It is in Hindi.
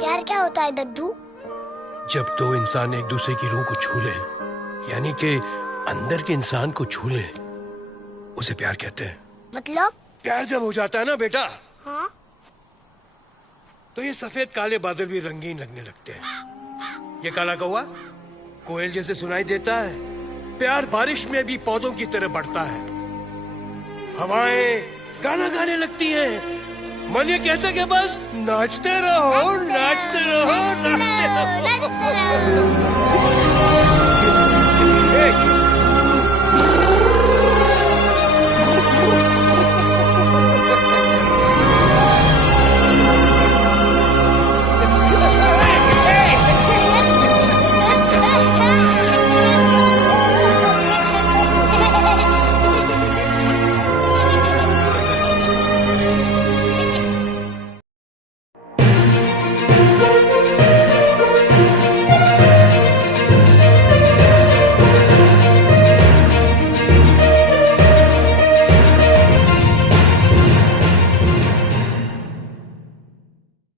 प्यार क्या होता है दद्दू? जब दो इंसान एक दूसरे की रूह को छू ले, यानी कि अंदर के इंसान को छू ले, उसे प्यार कहते हैं। मतलब? प्यार जब हो जाता है ना बेटा, हाँ? तो ये सफेद काले बादल भी रंगीन लगने लगते हैं। ये काला कौवा कोयल जैसे सुनाई देता है। प्यार बारिश में भी पौधों की तरह बढ़ता है। हवाएं गाना गाने लगती हैं। मन ये कहता है कि बस नाचते रहो, नाचते रहो, नाचते रहो।